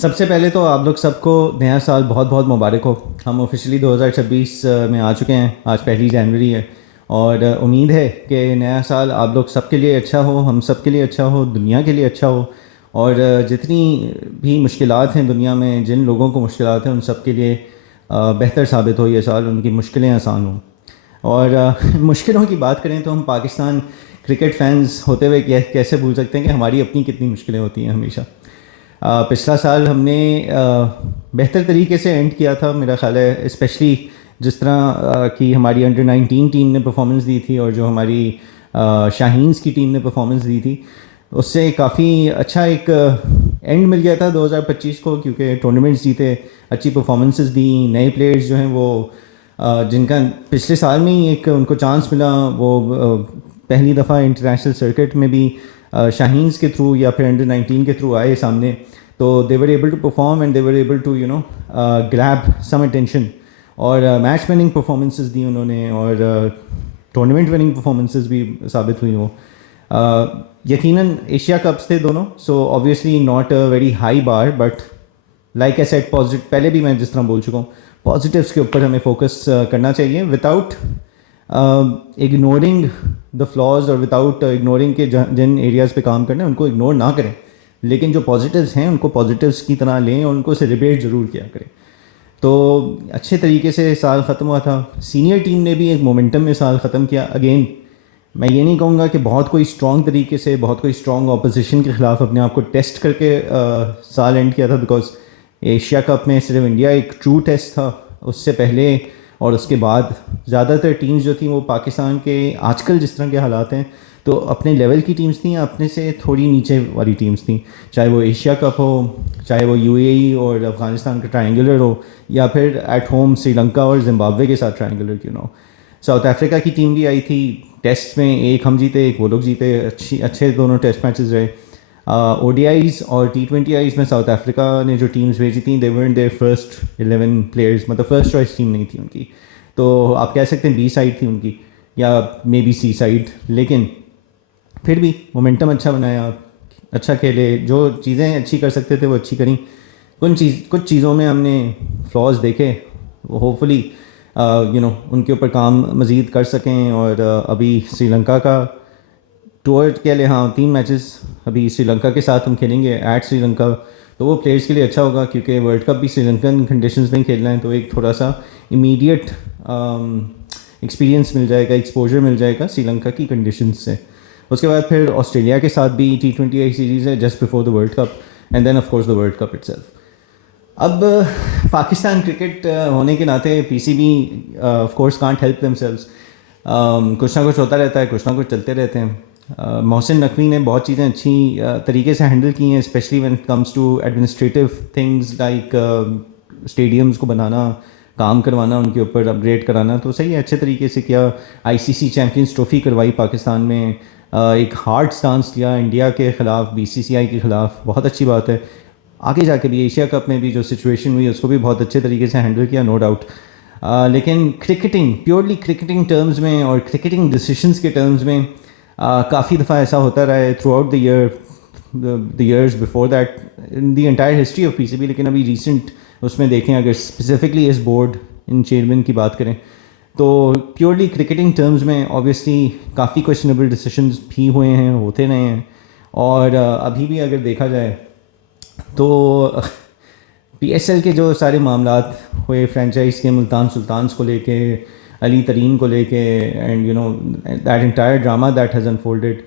सबसे पहले तो आप लोग सबको नया साल बहुत बहुत मुबारक हो। हम ऑफिशियली 2026 में आ चुके हैं। आज 1 जनवरी है और उम्मीद है कि नया साल आप लोग सबके लिए अच्छा हो, हम सब के लिए अच्छा हो, दुनिया के लिए अच्छा हो। और जितनी भी मुश्किलात हैं दुनिया में, जिन लोगों को मुश्किलात हैं, उन सब के लिए बेहतर साबित हो ये साल, उनकी मुश्किलें आसान हों। और मुश्किलों की बात करें तो हम पाकिस्तान क्रिकेट फैंस होते हुए कैसे भूल सकते हैं कि हमारी अपनी कितनी मुश्किलें होती हैं हमेशा। पिछला साल हमने बेहतर तरीके से एंड किया था मेरा ख़्याल है, स्पेशली जिस तरह कि हमारी अंडर 19 टीम ने परफॉर्मेंस दी थी और जो हमारी शाहीन्स की टीम ने परफॉर्मेंस दी थी, उससे काफ़ी अच्छा एक एंड मिल गया था 2025 को, क्योंकि टूर्नामेंट्स जीते, अच्छी परफॉर्मेंसेस दी, नए प्लेयर्स जो हैं वो जिनका पिछले साल में ही एक उनको चांस मिला, वो पहली दफ़ा इंटरनेशनल सर्किट में भी शाहीन्स के थ्रू या फिर अंडर 19 के थ्रू आए सामने। तो they were able to perform and they were able to grab some attention. और मैच विनिंग परफॉर्मेंसेस दी उन्होंने और टूर्नामेंट विनिंग परफॉर्मेंसेस भी साबित हुई वो। यकीनन एशिया कप्स थे दोनों, so obviously not a very high bar, but like I said positive, पहले भी मैं जिस तरह बोल चुका हूँ, पॉजिटिव्स के ऊपर हमें फोकस करना चाहिए विदाउट इग्नोरिंग द फ्लॉज और विदाउट इग्नोरिंग के जिन एरियाज़ पे काम करना है उनको इग्नोर ना करें, लेकिन जो पॉजिटिव्स हैं उनको पॉजिटिव्स की तरह लें और उनको सेलिब्रेट ज़रूर किया करें। तो अच्छे तरीके से साल ख़त्म हुआ था। सीनियर टीम ने भी एक मोमेंटम में साल ख़त्म किया। अगेन मैं ये नहीं कहूँगा कि बहुत कोई स्ट्रॉन्ग तरीके से, बहुत कोई स्ट्रॉन्ग ऑपोजिशन के ख़िलाफ़ अपने आप को टेस्ट करके साल एंड किया था, बिकॉज एशिया कप में सिर्फ इंडिया एक ट्रू टेस्ट था। उससे पहले और उसके बाद ज़्यादातर टीम्स जो थी वो पाकिस्तान के आजकल जिस तरह के हालात हैं तो अपने लेवल की टीम्स थी, अपने से थोड़ी नीचे वाली टीम्स थी, चाहे वो एशिया कप हो, चाहे वो यूएई और अफ़गानिस्तान का ट्रायंगुलर हो, या फिर एट होम श्रीलंका और जिम्बाब्वे के साथ ट्रायंगुलर क्यों ना हो। साउथ अफ्रीका की टीम भी आई थी टेस्ट में, एक हम जीते एक वो लोग जीते, अच्छे दोनों टेस्ट मैचेस रहे। ओडीआईज़ और T20Is में साउथ अफ्रीका ने जो टीम्स भेजी थी, दे वर देयर फर्स्ट 11 प्लेयर्स, मतलब फर्स्ट चॉइस टीम नहीं थी उनकी। तो आप कह सकते हैं बी साइड थी उनकी या मे बी सी साइड, लेकिन फिर भी मोमेंटम अच्छा बनाया, अच्छा खेले, जो चीज़ें अच्छी कर सकते थे वो अच्छी करी। कुछ चीज़ों में हमने फ्लॉज देखे, होपफुली उनके ऊपर काम मज़ीद कर सकें। और अभी श्रीलंका का टूर के लिए, हाँ 3 मैचेस अभी श्रीलंका के साथ हम खेलेंगे एट श्रीलंका, तो वो प्लेयर्स के लिए अच्छा होगा क्योंकि वर्ल्ड कप भी श्रीलंकन कंडीशंस में खेलना है, तो एक थोड़ा सा इमीडिएट एक्सपीरियंस मिल जाएगा, एक्सपोजर मिल जाएगा श्रीलंका की कंडीशंस से। उसके बाद फिर ऑस्ट्रेलिया के साथ भी T20 सीरीज़ है just before the world cup, and then of course the world cup itself. अब पाकिस्तान क्रिकेट होने के नाते PCB of course can't help themselves, कुछ ना कुछ होता रहता है, कुछ ना कुछ चलते रहते हैं। मोहसिन नकवी ने बहुत चीज़ें अच्छी तरीके से हैंडल की हैं, specially when it comes to administrative things like stadiums को बनाना, काम करवाना, उनके ऊपर अपग्रेड कराना, तो सही है, अच्छे तरीके से किया। आईसीसी चैम्पियंस ट्रॉफी करवाई पाकिस्तान में, एक हार्ड स्टांस लिया इंडिया के ख़िलाफ़, बीसीसीआई के ख़िलाफ़, बहुत अच्छी बात है। आगे जाके भी एशिया कप में भी जो सिचुएशन हुई उसको भी बहुत अच्छे तरीके से हैंडल किया, नो डाउट। लेकिन क्रिकेटिंग, प्योरली क्रिकेटिंग टर्म्स में और क्रिकेटिंग डिसीशंस के टर्म्स में काफ़ी दफ़ा ऐसा होता रहा है through out the year, the years before that, in the entire history of PCB. लेकिन अभी रिसेंट उसमें देखें, अगर स्पेसिफिकली इस बोर्ड इन चेयरमैन की बात करें, तो प्योरली क्रिकेटिंग टर्म्स में ऑब्वियसली काफ़ी क्वेश्चनेबल डिसीशंस भी हुए हैं, होते रहे हैं। और अभी भी अगर देखा जाए तो पीएसएल के जो सारे मामलात हुए फ्रेंचाइज के, मुल्तान सुल्तान्स को लेके, अली तरीन को लेके, and that entire drama that has unfolded,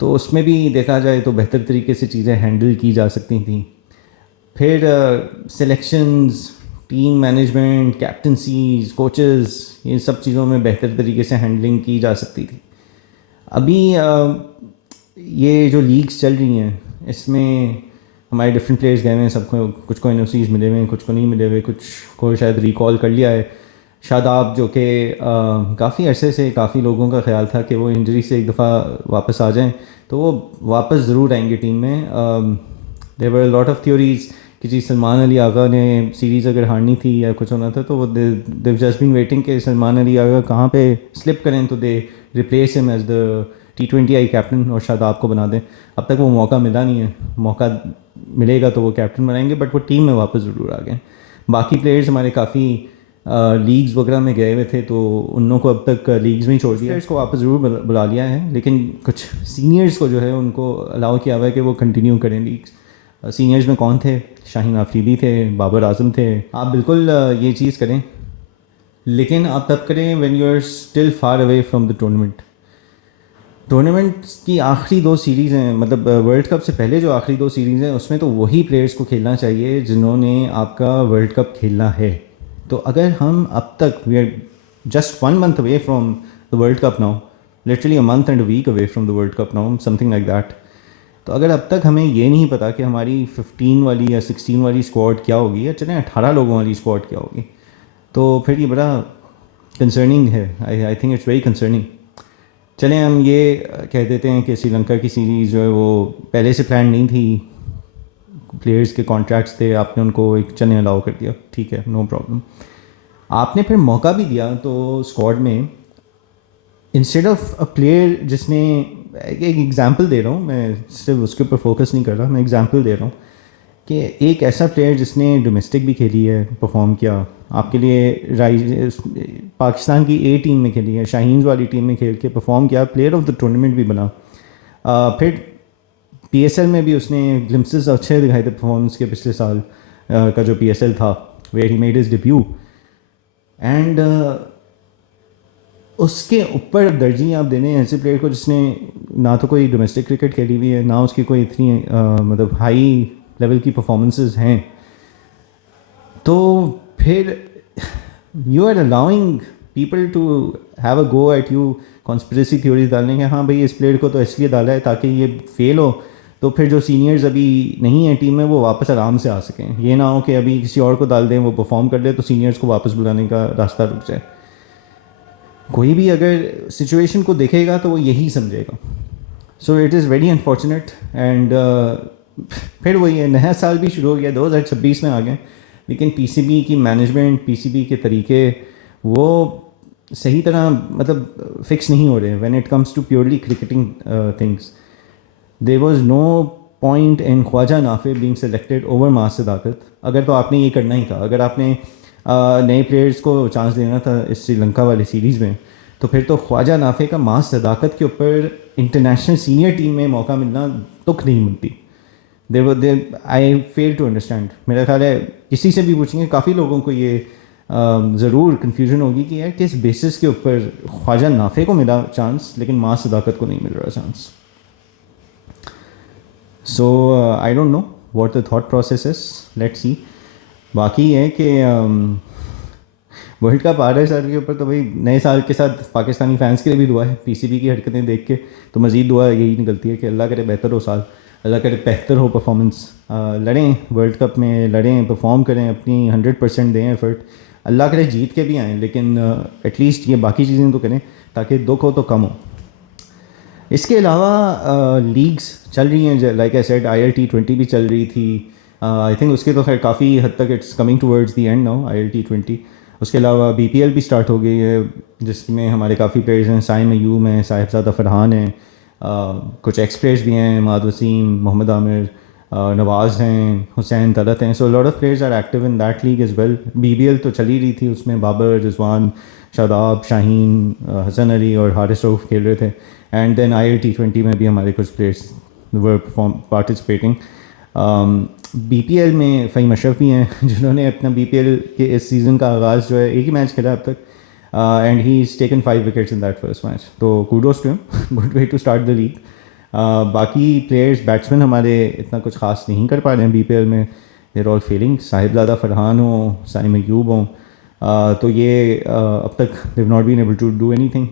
तो उसमें भी देखा जाए तो बेहतर तरीके से चीज़ें हैंडल की जा सकती थी। फिर सिलेक्शंस, टीम मैनेजमेंट, कैप्टनसीज, कोचेस, ये सब चीज़ों में बेहतर तरीके से हैंडलिंग की जा सकती थी। अभी ये जो लीग्स चल रही हैं इसमें हमारे डिफरेंट प्लेयर्स गए हुए हैं, सबको कुछ को एनओसीज मिले हुए हैं, कुछ को नहीं मिले हुए, कुछ को शायद रिकॉल कर लिया है। शादाब जो कि काफ़ी अरसे से काफ़ी लोगों का ख्याल था कि वो इंजरी से एक दफ़ा वापस आ जाएं, तो वो वापस ज़रूर आएंगे टीम में। There were lot of theories कि जी सलमान अली आगा ने सीरीज़ अगर हारनी थी या कुछ होना था तो वो देव जस्ट बीन वेटिंग कि सलमान अली आगा कहाँ पे स्लिप करें तो they replace him as the T20I captain और शादाब को बना दें। अब तक वो मौका मिला नहीं है, मौका मिलेगा तो वो कैप्टन बनाएंगे, बट वो टीम में वापस ज़रूर आ गए। बाकी प्लेयर्स हमारे काफ़ी लीग्स वगैरह में गए हुए थे, तो उन लोगों को अब तक लीग्स में ही छोड़ दिया। प्लेयर्स को वापस ज़रूर बुला लिया है, लेकिन कुछ सीनियर्स को जो है उनको अलाउ किया हुआ है कि वो कंटिन्यू करें लीग्स। सीनियर्स में कौन थे? शाहीन आफरीदी थे, बाबर आजम थे। आप बिल्कुल ये चीज़ करें, लेकिन आप तब करें when you are still far away from the tournament. Tournament की आखिरी 2 सीरीज़ हैं, मतलब वर्ल्ड कप से पहले जो आखिरी 2 सीरीज़ हैं उसमें तो वही प्लेयर्स को खेलना चाहिए जिन्होंने आपका वर्ल्ड कप खेलना है। तो अगर हम अब तक we are just 1 month away from the world cup now, literally a month and a week away from the world cup now, something like that. तो अगर अब तक हमें ये नहीं पता कि हमारी 15 वाली या 16 वाली स्क्वाड क्या होगी, या चलें 18 लोगों वाली स्क्वाड क्या होगी, तो फिर ये बड़ा कंसर्निंग है। I think it's very concerning. चलें हम ये कह देते हैं कि श्रीलंका की सीरीज़ जो है वो पहले से प्लान नहीं थी, प्लेयर्स के कॉन्ट्रैक्ट्स थे, आपने उनको एक चने अलाउ कर दिया, ठीक है, नो प्रॉब्लम। आपने फिर मौका भी दिया तो स्क्वाड में, इंस्टेड ऑफ अ प्लेयर जिसने, एक एग्जांपल दे रहा हूँ मैं, सिर्फ उसके ऊपर फोकस नहीं कर रहा, मैं एग्जांपल दे रहा हूँ कि एक ऐसा प्लेयर जिसने डोमेस्टिक भी खेली है, परफॉर्म किया आपके लिए, पाकिस्तान की ए टीम में खेली है, शाहीन वाली टीम में खेल के परफॉर्म किया, प्लेयर ऑफ द टूर्नामेंट भी बना। फिर पीएसएल में भी उसने ग्लिम्पसेस अच्छे दिखाए थे परफॉर्मेंस के, पिछले साल का जो पीएसएल था where he made his debut, and उसके ऊपर दर्जी आप देने ऐसे प्लेयर को जिसने ना तो कोई डोमेस्टिक क्रिकेट खेली हुई है, ना उसकी कोई इतनी मतलब हाई लेवल की परफॉर्मेंसेस हैं, तो फिर you are allowing people to have a go at you, conspiracy theories डालने के, हाँ भाई इस प्लेयर को तो इसलिए डाला है ताकि ये फेल हो, तो फिर जो सीनियर्स अभी नहीं है टीम में वो वापस आराम से आ सकें। ये ना हो कि अभी किसी और को डाल दें, वो परफॉर्म कर ले तो सीनियर्स को वापस बुलाने का रास्ता रुक जाए। कोई भी अगर सिचुएशन को देखेगा तो वो यही समझेगा। So it is very unfortunate, and फिर वही है, नया साल भी शुरू हो गया, 2026 में आ गए, लेकिन पीसीबी की मैनेजमेंट, पीसीबी के तरीके वो सही तरह मतलब फिक्स नहीं हो रहे when it comes to purely cricketing things. There was no point in Khawaja Nafay being selected over Maaz Sadaqat. अगर तो आपने ये करना ही था, अगर आपने नए प्लेयर्स को चांस देना था इस श्रीलंका वाली सीरीज़ में, तो फिर तो ख्वाजा नाफे का मास सदाकत के ऊपर इंटरनेशनल सीनियर टीम में मौका मिलना तुक नहीं मिलती। दे आई फेल टू अंडरस्टैंड। मेरा ख्याल है किसी से भी पूछेंगे, काफ़ी लोगों को ये ज़रूर कन्फ्यूजन होगी कि यार किस बेसिस के ऊपर ख्वाजा नाफे को मिला चांस लेकिन मास सदाकत को नहीं मिल रहा chance. So I don't know what the thought process is, let's see. बाकी है कि वर्ल्ड कप आ रहा है सर के ऊपर, तो भाई नए साल के साथ पाकिस्तानी फैंस के लिए भी दुआ है। पीसीबी की हरकतें देख के तो मज़ीद दुआ यही निकलती है कि अल्लाह करे बेहतर हो साल, अल्लाह करे बेहतर हो परफॉर्मेंस, लड़ें वर्ल्ड कप में, लड़ें, परफॉर्म करें, अपनी 100% दें एफर्ट, अल्लाह करे जीत के भी आएँ, लेकिन एटलीस्ट ये बाकी चीज़ें तो करें ताकि दुख हो तो कम हो। इसके अलावा लीग्स चल रही हैं, लाइक आई सेड ILT20 भी चल रही थी। आई थिंक उसके तो खैर काफ़ी हद तक it's coming towards the end now ILT20। उसके अलावा BPL भी स्टार्ट हो गई है, जिसमें हमारे काफ़ी प्लेयर्स हैं, साइम अयूब हैं, साहिबजादा फरहान हैं, कुछ एक्स प्लेयर्स भी हैं, इमाद वसीम, मोहम्मद आमिर, नवाज़ हैं, हुसैन तलत हैं। So lot of players are active in that league as well. BBL तो चली रही थी, उसमें बाबर, रिजवान, शादाब, शाहीन, हसन अली और हारिस रऊफ़ खेल रहे थे। एंड देन ILT20 में भी हमारे कुछ प्लेयर्स वर पार्टिसिपेटिंग। BPL में फ़हीम अशरफ भी हैं जिन्होंने अपना BPL के इस सीज़न का आगाज़ जो है एक ही मैच खेला अब तक, and he is taken 5 wickets in that first match, तो kudos to him, good way to start the league. बाकी प्लेयर्स, बैट्समैन हमारे इतना कुछ खास नहीं कर पा रहे हैं BPL में, they're all failing. Sahibzada Farhan हो, साइम अयूब हों, तो ये अब तक they've not been able to do anything,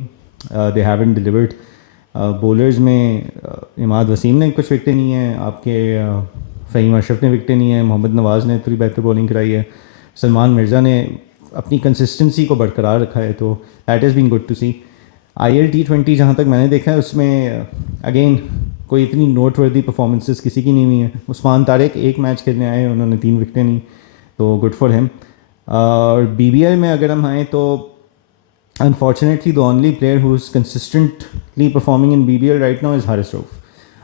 they haven't delivered. Bowlers में इमाद वसीम ने कुछ विकटें नहीं हैं, आपके फ़हीम अशरफ ने विकटें नहीं हैं, मोहम्मद नवाज़ ने थोड़ी बेहतर बॉलिंग कराई है, सलमान मिर्ज़ा ने अपनी कंसिस्टेंसी को बरकरार रखा है, तो that has been good to see. ILT20 जहाँ तक मैंने देखा है उसमें अगेन कोई इतनी नोटवर्दी परफॉर्मेंसेस किसी की नहीं हुई हैं। उस्मान तारिक एक मैच खेलने आए, उन्होंने 3 विकटें नहीं, तो गुड फॉर हिम। और BBL में अगर हम आएँ तो unfortunately the only player who is consistently performing in BBL right now is Haris Rauf.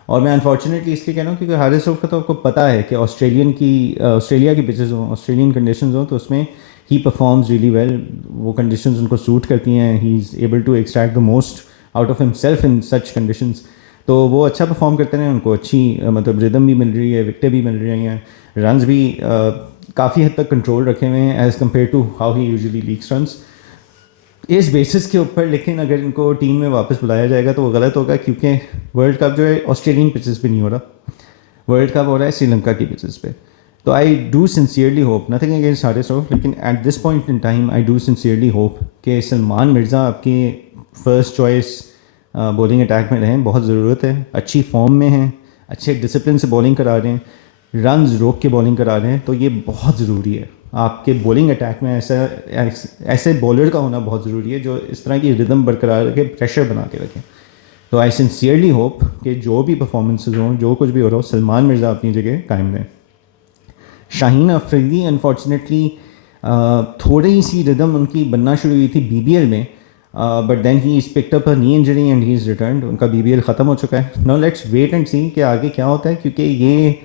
और मैं अनफॉर्चुनेटली इसलिए कह रहा हूँ क्योंकि हारिस रऊफ का तो आपको पता है कि ऑस्ट्रेलिया की पिचेस हों, ऑस्ट्रेलियन कंडीशंस हों, तो उसमें ही परफॉर्म्स रियली वेल। वो कंडीशंस उनको सूट करती हैं, he is able to extract the most out of himself in such conditions. तो वो अच्छा परफॉर्म करते हैं, उनको अच्छी मतलब रिदम भी मिल रही है, विकटें भी मिल रही हैं, रन्स भी काफ़ी हद तक कंट्रोल रखे हुए हैं as compared to how he usually leaks runs इस बेसिस के ऊपर। लेकिन अगर इनको टीम में वापस बुलाया जाएगा तो वो गलत होगा, क्योंकि वर्ल्ड कप जो है ऑस्ट्रेलियन पिचेस पे नहीं हो रहा, वर्ल्ड कप हो रहा है श्रीलंका की पिचेस पे। तो I do sincerely hope, nothing against Haris Rauf, लेकिन at this point in time I do sincerely hope कि सलमान मिर्ज़ा आपकी फ़र्स्ट चॉइस बॉलिंग अटैक में रहें। बहुत ज़रूरत है, अच्छी फॉर्म में हैं, अच्छे डिसिप्लिन से बॉलिंग करा रहे हैं, रन्स रोक के बॉलिंग करा रहे हैं, तो ये बहुत ज़रूरी है आपके बॉलिंग अटैक में। ऐसे बॉलर का होना बहुत ज़रूरी है जो इस तरह की रिदम बरकरार रखे, प्रेशर बना के रखें। तो आई सिंसियरली होप कि जो भी परफॉर्मेंसेज हों, जो कुछ भी हो रहा हो, सलमान मिर्ज़ा अपनी जगह कायम रहें। शाहीन अफरीदी अनफॉर्चुनेटली थोड़ी सी रिदम उनकी बनना शुरू हुई थी BBL में, but then he is picked up a knee injury and he is return. उनका BBL ख़त्म हो चुका है। Now let's wait and see कि आगे क्या होता है, क्योंकि ये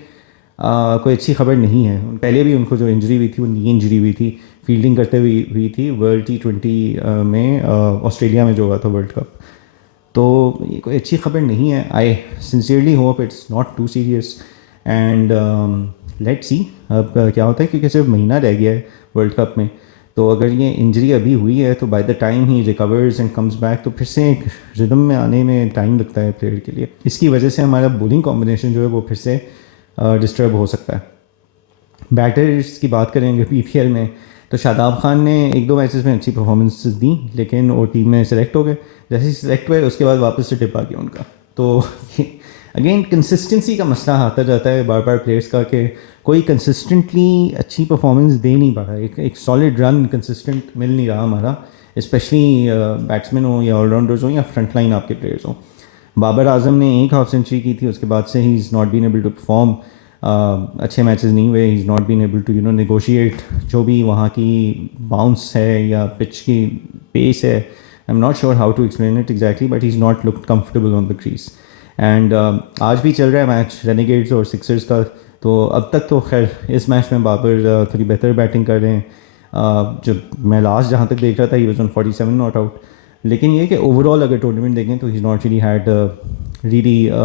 कोई अच्छी खबर नहीं है। पहले भी उनको जो इंजरी हुई थी वो नी इंजरी हुई थी, फील्डिंग करते हुई थी वर्ल्ड T20 में, ऑस्ट्रेलिया में जो हुआ था वर्ल्ड कप। तो ये कोई अच्छी खबर नहीं है। I sincerely hope it's not too serious and let's see अब क्या होता है, क्योंकि सिर्फ महीना रह गया है वर्ल्ड कप में। तो अगर ये इंजरी अभी हुई है तो by the time he recovers and comes back तो फिर से एक रिदम में आने में टाइम लगता है प्लेयर के लिए। इसकी वजह से हमारा बॉलिंग कॉम्बिनेशन जो है वो फिर से डिस्टर्ब हो सकता है। बैटर्स की बात करेंगे PPL में, तो शादाब खान ने एक दो मैचेस में अच्छी परफॉर्मेंसेस दी, लेकिन वो टीम में सेलेक्ट हो गए। जैसे ही सेलेक्ट हुए उसके बाद वापस से टिप आ गया उनका। तो अगेन कंसिस्टेंसी का मसला आता जाता है बार बार प्लेयर्स का, कि कोई कंसिस्टेंटली अच्छी परफॉर्मेंस दे नहीं पा रहा, एक सॉलिड रन कंसिस्टेंट मिल नहीं रहा हमारा, स्पेशली बैट्समैन हो या ऑलराउंडर्स हो या फ्रंट लाइन आपके प्लेयर्स हो। बाबर आजम ने एक हाफ सेंचुरी की थी, उसके बाद से he is not been able to perform. अच्छे मैचेस नहीं हुए, he is not been able to negotiate जो भी वहाँ की बाउंस है या पिच की पेस है। I am not sure how to explain it exactly, but he is not looked comfortable on the crease. And आज भी चल रहा है मैच रेनेगेड्स और सिक्सर्स का। तो अब तक तो खैर इस मैच में बाबर थोड़ी बेहतर बैटिंग कर रहे हैं। जो मैं लास्ट जहाँ तक देख रहा था, he was on 47 not out. लेकिन ये कि ओवरऑल अगर टूर्नामेंट देखें तो he is not really had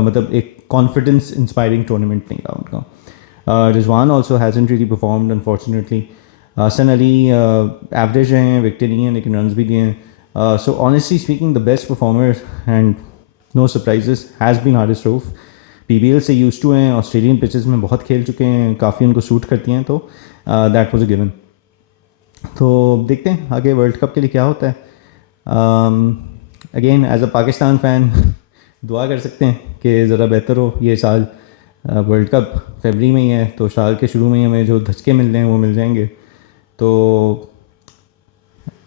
मतलब एक कॉन्फिडेंस इंस्पायरिंग टूर्नामेंट नहीं रहा उनका। Rizwan also hasn't really performed unfortunately. Hasan Ali average रहे हैं, विकेट नहीं हैं, लेकिन रन्स भी दिए हैं। So honestly speaking the best performer and no surprises has been Haris Rauf. PBL से यूज टू हैं, ऑस्ट्रेलियन पिचेस में बहुत खेल चुके हैं, काफ़ी उनको सूट करती हैं, तो दैट वाज अ गिवन। तो देखते हैं आगे वर्ल्ड कप के लिए क्या होता है। Again as a Pakistan fan दुआ कर सकते हैं कि ज़रा बेहतर हो ये साल। वर्ल्ड कप फरवरी में ही है, तो साल के शुरू में ही हमें जो धचके मिल रहे हैं वो मिल जाएंगे। तो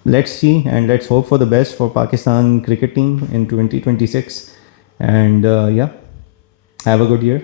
let's see and let's hope for the best for Pakistan cricket team in 2026 and yeah, have a good year.